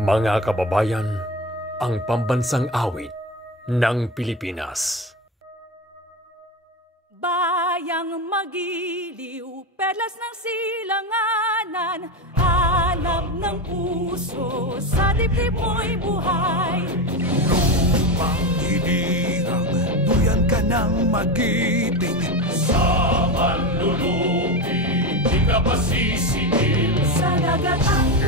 Mga kababayan, ang pambansang awit ng Pilipinas. Bayang magiliw, perlas ng silanganan, hanap ng puso, sa dibdib mo'y buhay. Lupang hinirang, duyan ka ng magiting. Sa manlulupi, di ka pasisingil. Sa dagat at